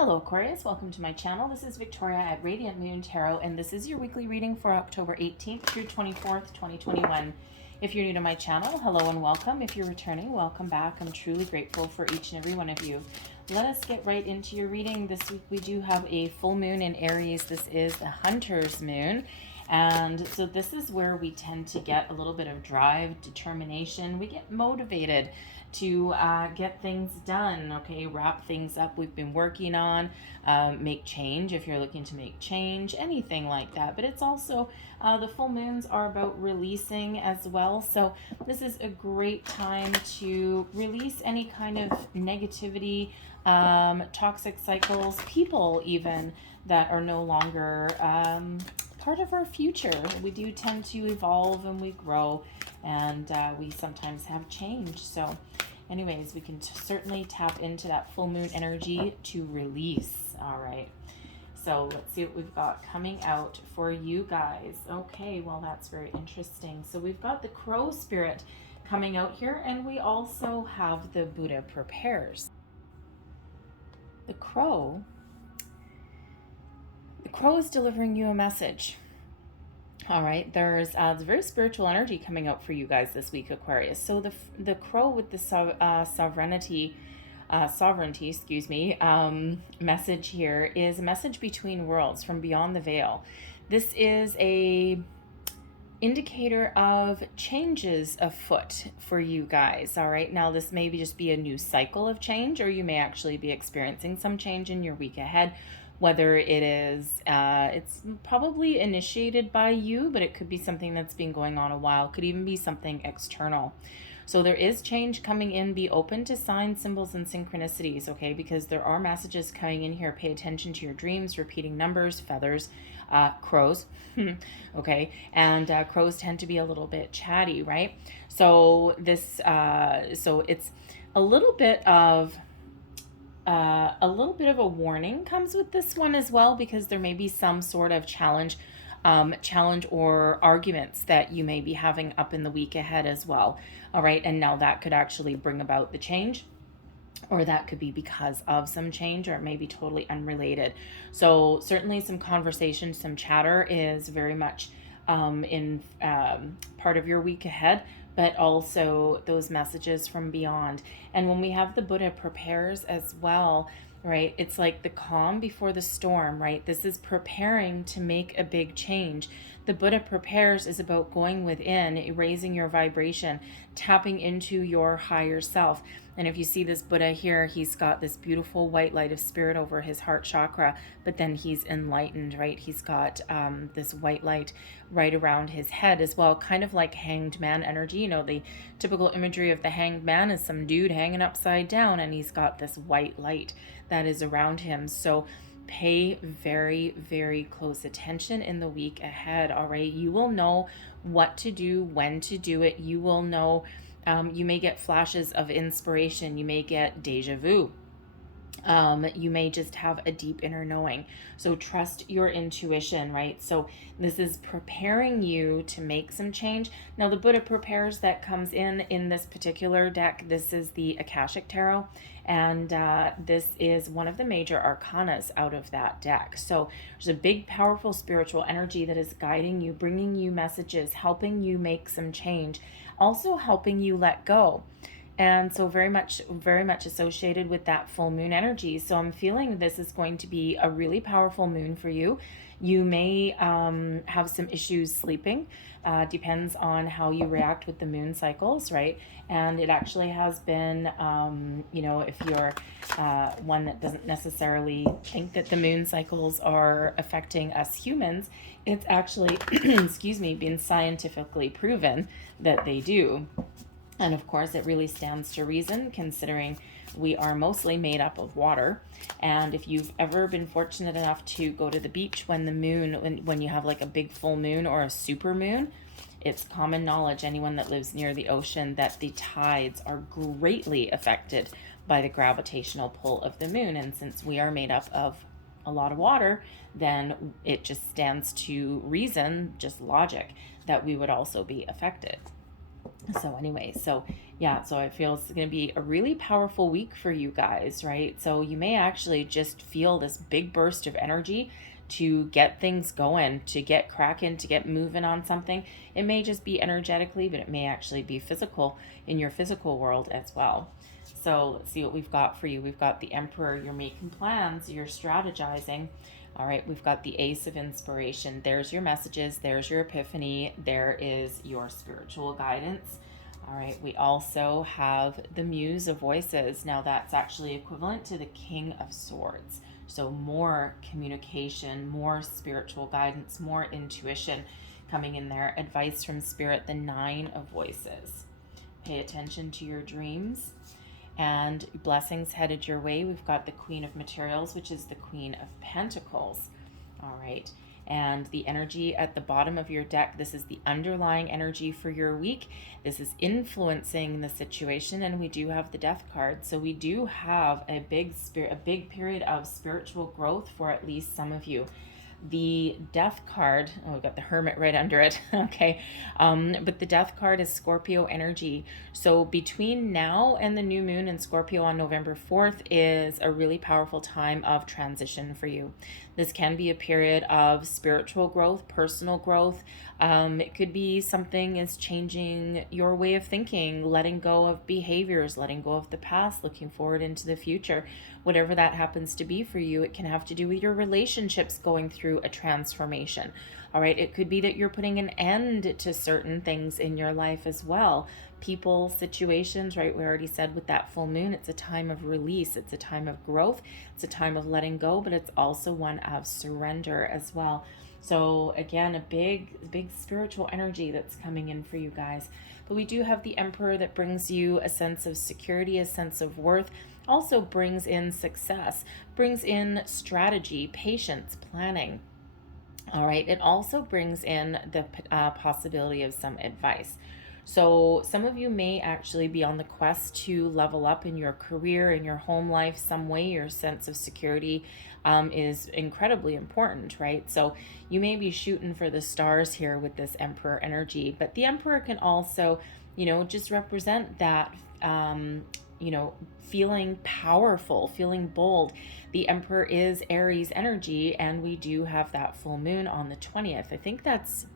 Hello Aquarius, welcome to my channel. This is Victoria at Radiant Moon Tarot, and this is your weekly reading for October 18th through 24th, 2021. If you're new to my channel, hello and welcome. If you're returning, welcome back. I'm truly grateful for each and every one of you. Let us get right into your reading. This week we do have a full moon in Aries. This is the Hunter's moon. And so this is where we tend to get a little bit of drive, determination. We get motivated to get things done, okay, wrap things up we've been working on, make change if you're looking to make change, anything like that. But it's also, the full moons are about releasing as well. So this is a great time to release any kind of negativity, toxic cycles, people even that are no longer part of our future. We do tend to evolve and we grow, and we sometimes have change. So anyways, we can certainly tap into that full moon energy to release. All right, so let's see what we've got coming out for you guys. Okay, well, that's very interesting. So we've got the crow spirit coming out here, and we also have the Buddha prepares. The crow is delivering you a message. All right, there's very spiritual energy coming out for you guys this week, Aquarius. So the crow with the sovereignty, message here is a message between worlds from beyond the veil. This is a indicator of changes afoot for you guys. All right, now this may just be a new cycle of change, or you may actually be experiencing some change in your week ahead. Whether it is, it's probably initiated by you, but it could be something that's been going on a while. Could even be something external. So there is change coming in. Be open to signs, symbols, and synchronicities, okay? Because there are messages coming in here. Pay attention to your dreams, repeating numbers, feathers, crows, okay? And crows tend to be a little bit chatty, right? So this, so it's a little bit of a warning comes with this one as well, because there may be some sort of challenge or arguments that you may be having up in the week ahead as well. All right, and now that could actually bring about the change, or that could be because of some change, or it may be totally unrelated. So certainly some conversation, some chatter is very much in part of your week ahead, but also those messages from beyond. And when we have the Buddha prepares as well, right, it's like the calm before the storm, right? This is preparing to make a big change. The Buddha prepares is about going within, raising your vibration, tapping into your higher self. And if you see this Buddha here, he's got this beautiful white light of spirit over his heart chakra, but then he's enlightened, right? He's got this white light right around his head as well, kind of like hanged man energy. You know, the typical imagery of the hanged man is some dude hanging upside down, and he's got this white light that is around him. So pay very, very close attention in the week ahead, all right? You will know what to do, when to do it. You will know, you may get flashes of inspiration. You may get deja vu. You may just have a deep inner knowing. So trust your intuition, right? So this is preparing you to make some change. Now the Buddha prepares that comes in this particular deck. This is the Akashic Tarot, and this is one of the major arcanas out of that deck. So there's a big, powerful spiritual energy that is guiding you, bringing you messages, helping you make some change, also helping you let go. And so very much associated with that full moon energy. So I'm feeling this is going to be a really powerful moon for you. You may have some issues sleeping. Depends on how you react with the moon cycles, right? And it actually has been, you know, if you're one that doesn't necessarily think that the moon cycles are affecting us humans, it's actually, excuse me, been scientifically proven that they do. And of course, it really stands to reason, considering we are mostly made up of water. And if you've ever been fortunate enough to go to the beach when the moon, when you have like a big full moon or a super moon, it's common knowledge, anyone that lives near the ocean, that the tides are greatly affected by the gravitational pull of the moon. And since we are made up of a lot of water, then it just stands to reason, just logic, that we would also be affected. So anyway, so yeah, so I feel it's going to be a really powerful week for you guys, right? So you may actually just feel this big burst of energy to get things going, to get cracking, to get moving on something. It may just be energetically, but it may actually be physical in your physical world as well. So let's see what we've got for you. We've got the Emperor, you're making plans, you're strategizing. All right, we've got the Ace of Inspiration. There's your messages, there's your epiphany, there is your spiritual guidance. All right, we also have the Muse of Voices. Now that's actually equivalent to the King of Swords. So more communication, more spiritual guidance, more intuition coming in there. Advice from Spirit, the Nine of Voices. Pay attention to your dreams. And blessings headed your way. We've got the Queen of Materials, which is the Queen of Pentacles. All right. And the energy at the bottom of your deck, this is the underlying energy for your week. This is influencing the situation, and we do have the Death card. So we do have a big period of spiritual growth for at least some of you. The Death card, oh, we got the Hermit right under it. Okay. But the Death card is Scorpio energy. So between now and the new moon in Scorpio on November 4th is a really powerful time of transition for you. This can be a period of spiritual growth, personal growth. It could be something is changing your way of thinking, letting go of behaviors, letting go of the past, looking forward into the future. Whatever that happens to be for you, it can have to do with your relationships going through a transformation. All right, it could be that you're putting an end to certain things in your life as well. People, situations, right? We already said with that full moon, it's a time of release. It's a time of growth. It's a time of letting go, but it's also one of surrender as well. So again, a big spiritual energy that's coming in for you guys. But we do have the Emperor that brings you a sense of security, a sense of worth, also brings in success, brings in strategy, patience, planning. All right, it also brings in the possibility of some advice. So some of you may actually be on the quest to level up in your career, in your home life, some way. Your sense of security is incredibly important, right? So you may be shooting for the stars here with this Emperor energy, but the Emperor can also, just represent that, feeling powerful, feeling bold. The Emperor is Aries energy, and we do have that full moon on the 20th. I think that's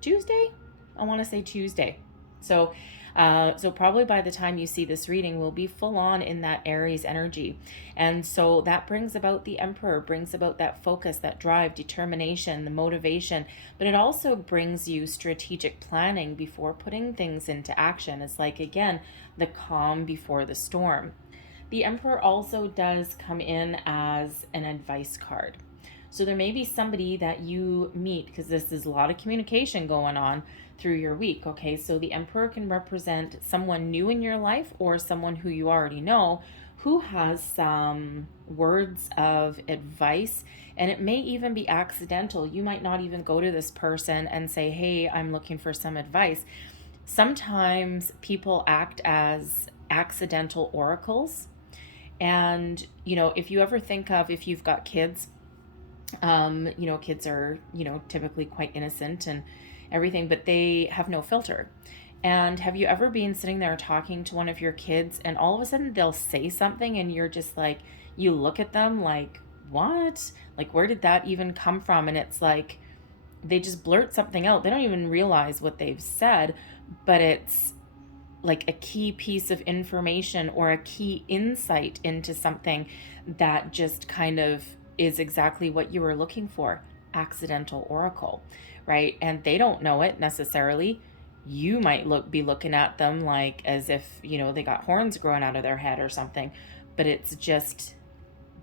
Tuesday. I want to say Tuesday. So probably by the time you see this reading, we'll be full on in that Aries energy. And so that brings about the Emperor, brings about that focus, that drive, determination, the motivation, but it also brings you strategic planning before putting things into action. It's like, again, the calm before the storm. The Emperor also does come in as an advice card. So there may be somebody that you meet, because this is a lot of communication going on through your week, okay? So the Emperor can represent someone new in your life or someone who you already know who has some words of advice, and it may even be accidental. You might not even go to this person and say, hey, I'm looking for some advice. Sometimes people act as accidental oracles. And, if you ever think of, if you've got kids, kids are, typically quite innocent and everything, but they have no filter. And have you ever been sitting there talking to one of your kids and all of a sudden they'll say something and you're just like, you look at them like, what? Like, where did that even come from? And it's like, they just blurt something out. They don't even realize what they've said, but it's like a key piece of information or a key insight into something that just kind of is exactly what you were looking for. Accidental oracle, right? And they don't know it necessarily. You might be looking at them like as if, they got horns growing out of their head or something, but it's just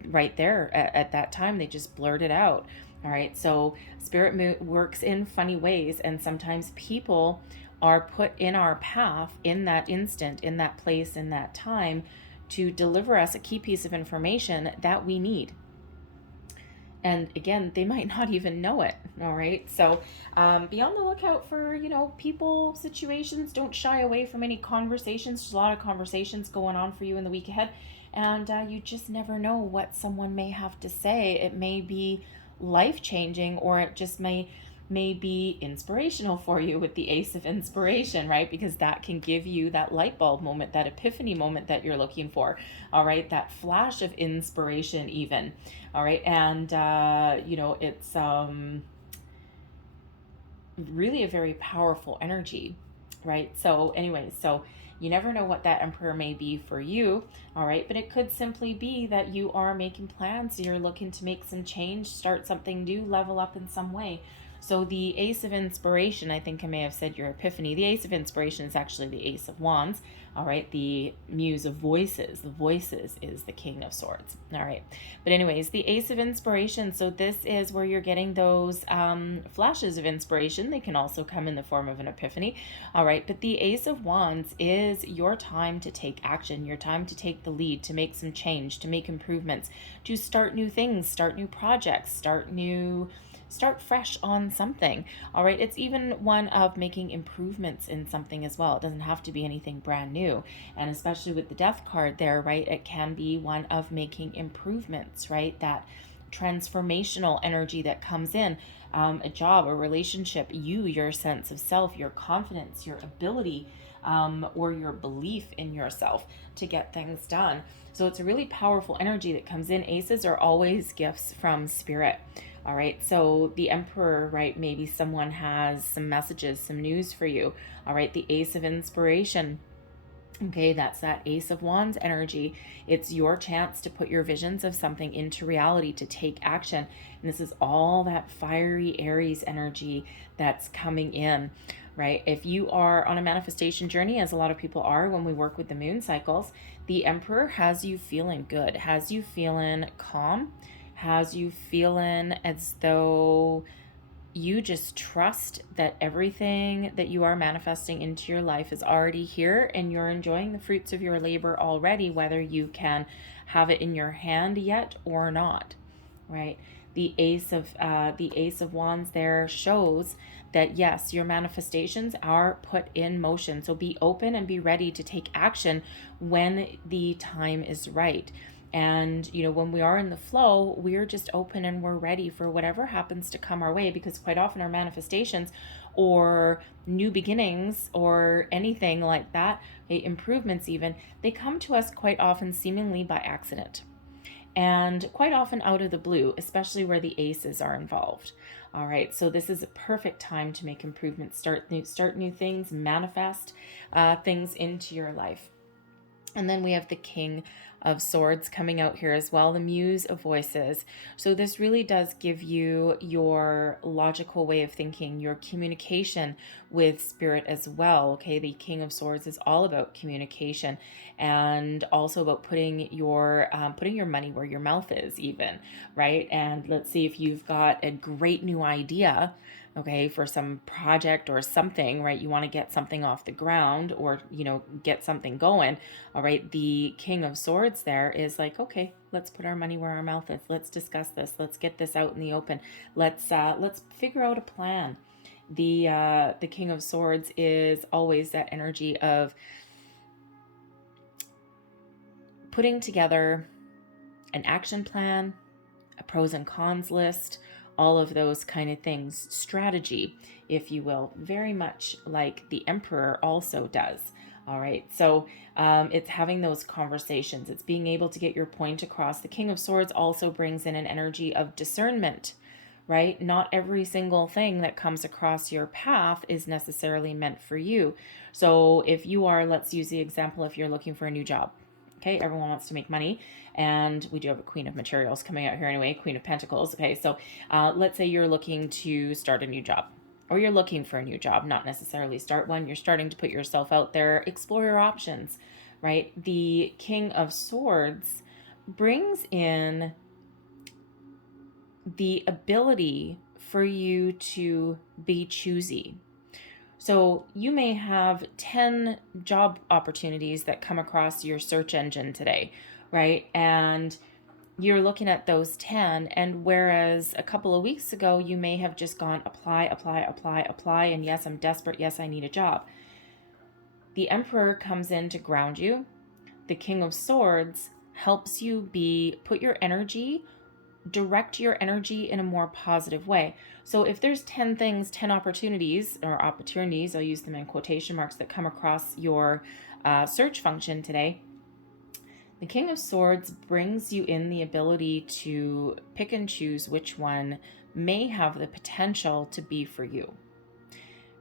right there at that time. They just blurt it out. All right. So spirit works in funny ways. And sometimes people are put in our path in that instant, in that place, in that time to deliver us a key piece of information that we need. And again, they might not even know it. All right. So be on the lookout for, people, situations. Don't shy away from any conversations. There's a lot of conversations going on for you in the week ahead. And you just never know what someone may have to say. It may be life-changing, or it just may may be inspirational for you with the Ace of Inspiration, right? Because that can give you that light bulb moment, that epiphany moment that you're looking for, all right? That flash of inspiration even, all right? And, it's really a very powerful energy, right? So anyways, so you never know what that Emperor may be for you, all right? But it could simply be that you are making plans, you're looking to make some change, start something new, level up in some way. So the Ace of Inspiration, I think I may have said your epiphany. The Ace of Inspiration is actually the Ace of Wands, all right? The Muse of Voices. The Voices is the King of Swords, all right? But anyways, the Ace of Inspiration. So this is where you're getting those flashes of inspiration. They can also come in the form of an epiphany, all right? But the Ace of Wands is your time to take action, your time to take the lead, to make some change, to make improvements, to start new things, start new projects, start fresh on something, all right? It's even one of making improvements in something as well. It doesn't have to be anything brand new. And especially with the Death card there, right, it can be one of making improvements, right? That transformational energy that comes in, a job, a relationship, your sense of self, your confidence, your ability, or your belief in yourself to get things done. So it's a really powerful energy that comes in. Aces are always gifts from spirit. All right, so the Emperor, right, maybe someone has some messages, some news for you. All right, the Ace of Inspiration. Okay, that's that Ace of Wands energy. It's your chance to put your visions of something into reality, to take action. And this is all that fiery Aries energy that's coming in, right? If you are on a manifestation journey, as a lot of people are when we work with the moon cycles, the Emperor has you feeling good, has you feeling calm, has you feeling as though you just trust that everything that you are manifesting into your life is already here and you're enjoying the fruits of your labor already, whether you can have it in your hand yet or not, right? The Ace of Wands there shows that yes, your manifestations are put in motion. So be open and be ready to take action when the time is right. And, when we are in the flow, we're just open and we're ready for whatever happens to come our way, because quite often our manifestations or new beginnings or anything like that, okay, improvements even, they come to us quite often seemingly by accident and quite often out of the blue, especially where the aces are involved. All right, so this is a perfect time to make improvements, start new things, manifest things into your life. And then we have the King of Swords coming out here as well, the Muse of Voices. So this really does give you your logical way of thinking, your communication with spirit as well. Okay, the King of Swords is all about communication and also about putting your money where your mouth is, even, right? And let's see, if you've got a great new idea, okay, for some project or something, right? You want to get something off the ground or, get something going. All right. The King of Swords there is like, okay, let's put our money where our mouth is. Let's discuss this. Let's get this out in the open. Let's figure out a plan. The King of Swords is always that energy of putting together an action plan, a pros and cons list, all of those kind of things, strategy, if you will, very much like the Emperor also does. All right, so it's having those conversations, it's being able to get your point across. The King of Swords also brings in an energy of discernment, right? Not every single thing that comes across your path is necessarily meant for you. So if you are, let's use the example, if you're looking for a new job, okay, everyone wants to make money, and we do have a Queen of Materials coming out here anyway, Queen of Pentacles. Okay, so let's say you're looking to start a new job, or you're looking for a new job, not necessarily start one. You're starting to put yourself out there, explore your options, right? The King of Swords brings in the ability for you to be choosy. So you may have 10 job opportunities that come across your search engine today, right? And you're looking at those 10, and whereas a couple of weeks ago, you may have just gone apply, and yes, I'm desperate, yes, I need a job. The Emperor comes in to ground you. The King of Swords helps you put your energy direct your energy in a more positive way. So if there's 10 things, 10 opportunities, I'll use them in quotation marks, that come across your search function today, the King of Swords brings you in the ability to pick and choose which one may have the potential to be for you.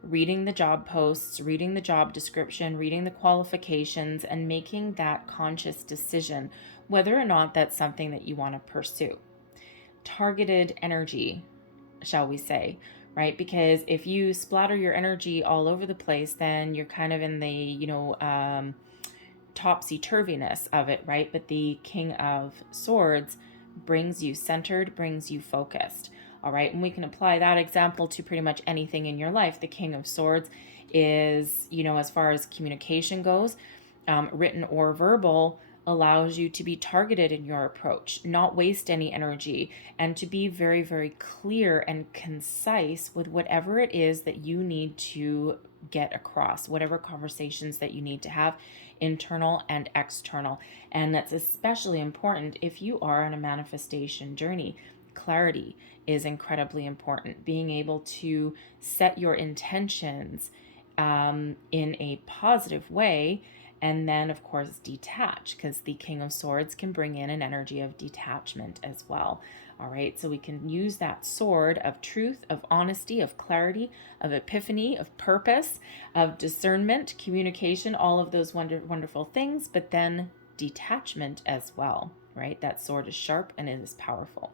Reading the job posts, reading the job description, reading the qualifications, and making that conscious decision whether or not that's something that you want to pursue. Targeted energy, shall we say, right? Because if you splatter your energy all over the place, then you're kind of in the, topsy-turviness of it, right? But the King of Swords brings you centered, brings you focused. All right, and we can apply that example to pretty much anything in your life. The King of Swords is, as far as communication goes, written or verbal, allows you to be targeted in your approach, not waste any energy, and to be very, very clear and concise with whatever it is that you need to get across, whatever conversations that you need to have, internal and external. And that's especially important if you are on a manifestation journey. Clarity is incredibly important. Being able to set your intentions in a positive way, and then of course detach, because the King of Swords can bring in an energy of detachment as well. All right, so we can use that sword of truth, of honesty, of clarity, of epiphany, of purpose, of discernment, communication, all of those wonderful things, but then detachment as well, right? That sword is sharp and it is powerful.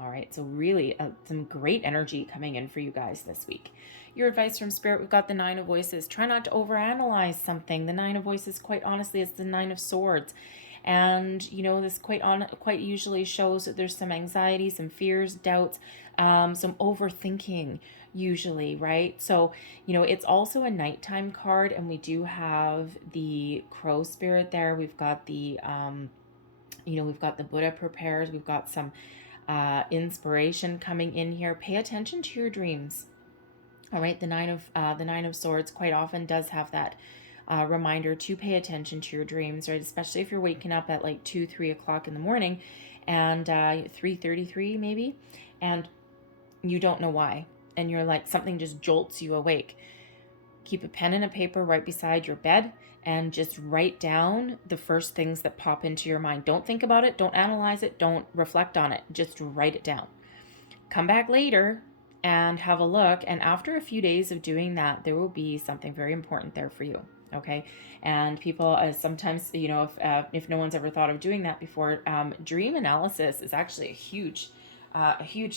All right, so really some great energy coming in for you guys this week. Your advice from Spirit, we've got the Nine of Voices. Try not to overanalyze something. The Nine of Voices, quite honestly, is the Nine of Swords. And, this quite usually shows that there's some anxiety, some fears, doubts, some overthinking usually, right? So, it's also a nighttime card, and we do have the Crow Spirit there. We've got the, we've got the Buddha prepares. We've got some inspiration coming in here. Pay attention to your dreams. All right, the Nine of Swords quite often does have that reminder to pay attention to your dreams, right? Especially if you're waking up at like 2-3 o'clock in the morning, and 3:33 maybe, and you don't know why, and you're like, something just jolts you awake. Keep a pen and a paper right beside your bed and just write down the first things that pop into your mind. Don't think about it, don't analyze it, don't reflect on it, just write it down. Come back later and have a look, and after a few days of doing that, there will be something very important there for you. Okay, and people sometimes, if no one's ever thought of doing that before, dream analysis is actually a huge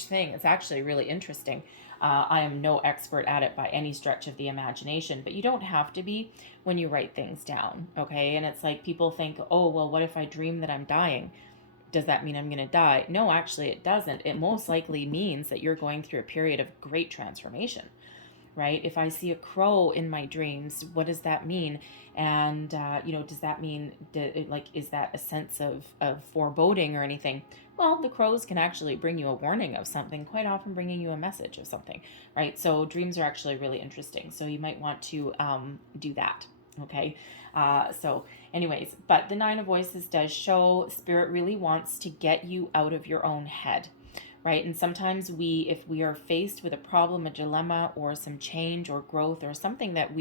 thing. It's actually really interesting. I am no expert at it by any stretch of the imagination, but you don't have to be when you write things down. Okay, and it's like people think, oh, well, what if I dream that I'm dying? Does that mean I'm going to die? No, actually, it doesn't. It most likely means that you're going through a period of great transformation. Right? If I see a crow in my dreams, what does that mean? And, does that mean, is that a sense of foreboding or anything? Well, the crows can actually bring you a warning of something, quite often bringing you a message of something, right? So dreams are actually really interesting. So you might want to do that. Okay. So anyways, but the Nine of Voices does show Spirit really wants to get you out of your own head. Right? And sometimes if we are faced with a problem, a dilemma, or some change or growth or something that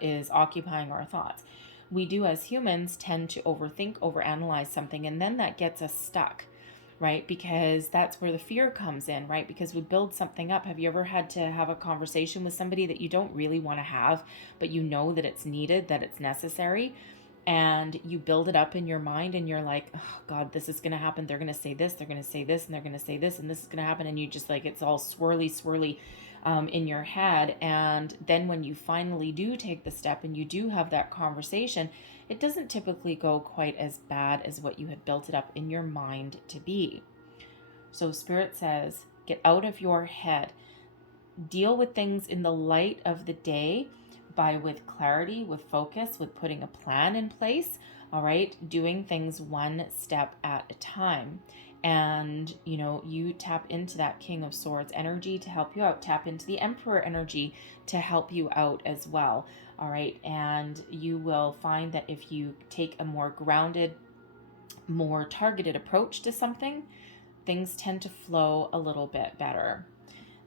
is occupying our thoughts, we do as humans tend to overthink, overanalyze something, and then that gets us stuck, right? Because that's where the fear comes in, right? Because we build something up. Have you ever had to have a conversation with somebody that you don't really want to have, but you know that it's needed, that it's necessary? And you build it up in your mind, and you're like, oh God, this is going to happen. They're going to say this, they're going to say this, and they're going to say this, and this is going to happen. And you just like, it's all swirly in your head. And then when you finally do take the step and you do have that conversation, it doesn't typically go quite as bad as what you had built it up in your mind to be. So Spirit says, get out of your head. Deal with things in the light of the day, with clarity, with focus, with putting a plan in place, all right? Doing things one step at a time. And, you tap into that King of Swords energy to help you out. Tap into the Emperor energy to help you out as well, all right? And you will find that if you take a more grounded, more targeted approach to something, things tend to flow a little bit better.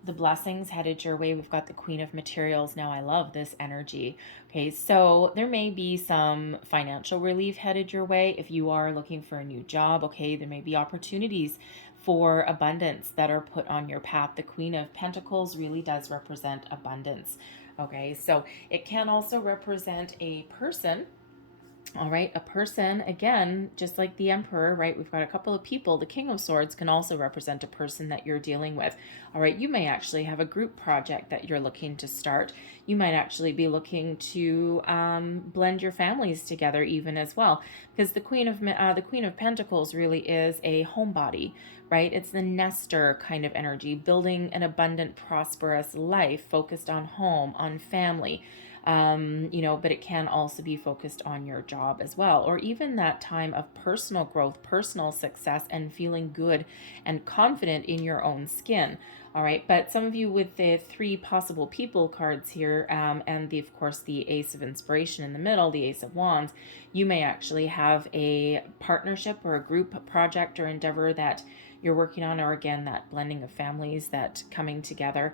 The blessings headed your way. We've got the Queen of Materials. Now, I love this energy. Okay, so there may be some financial relief headed your way if you are looking for a new job. Okay, there may be opportunities for abundance that are put on your path. The Queen of Pentacles really does represent abundance. Okay, so it can also represent a person. All right, a person, again, just like the Emperor, right? We've got a couple of people. The King of Swords can also represent a person that you're dealing with. All right, you may actually have a group project that you're looking to start. You might actually be looking to blend your families together even as well, because the Queen of Pentacles really is a homebody, right? It's the nester kind of energy, building an abundant, prosperous life focused on home, on family. But it can also be focused on your job as well, or even that time of personal growth, personal success, and feeling good and confident in your own skin. All right, but some of you with the 3 possible people cards here, and of course the Ace of Inspiration in the middle, the Ace of Wands, you may actually have a partnership or a group project or endeavor that you're working on, or again, that blending of families, that coming together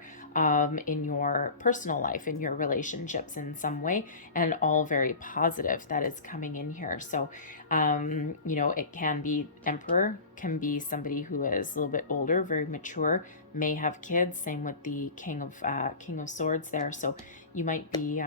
in your personal life, in your relationships in some way, and all very positive that is coming in here. So, it can be Emperor, can be somebody who is a little bit older, very mature, may have kids. Same with the King of Swords there. So you might be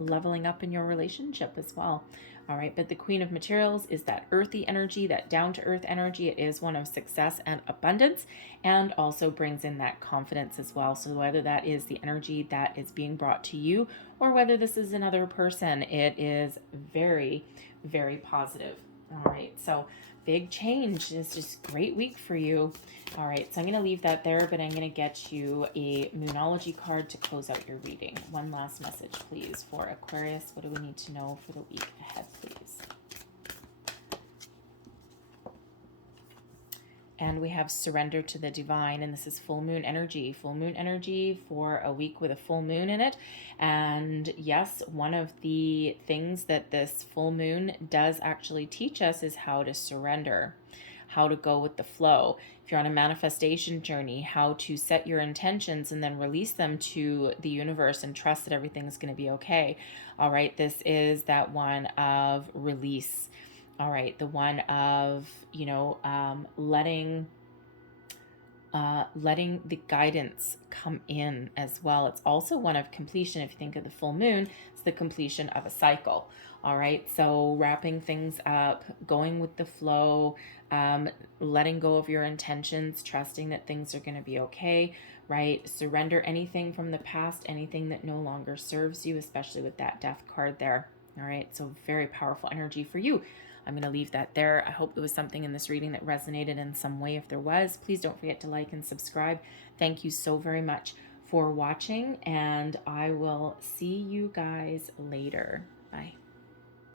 leveling up in your relationship as well. All right, but the Queen of Materials is that earthy energy, that down-to-earth energy. It is one of success and abundance, and also brings in that confidence as well. So whether that is the energy that is being brought to you, or whether this is another person, it is very, very positive. All right, so big change. It's just a great week for you. All right, so I'm going to leave that there, but I'm going to get you a Moonology card to close out your reading. One last message, please, for Aquarius. What do we need to know for the week ahead, please? And we have surrender to the divine, and this is full moon energy for a week with a full moon in it. And yes, one of the things that this full moon does actually teach us is how to surrender, how to go with the flow. If you're on a manifestation journey, how to set your intentions and then release them to the universe and trust that everything is going to be okay. All right, this is that one of release. All right, the one of, letting the guidance come in as well. It's also one of completion. If you think of the full moon, it's the completion of a cycle. All right, so wrapping things up, going with the flow, letting go of your intentions, trusting that things are going to be okay, right? Surrender anything from the past, anything that no longer serves you, especially with that death card there. All right, so very powerful energy for you. I'm going to leave that there. I hope there was something in this reading that resonated in some way. If there was, please don't forget to like and subscribe. Thank you so very much for watching, and I will see you guys later. Bye.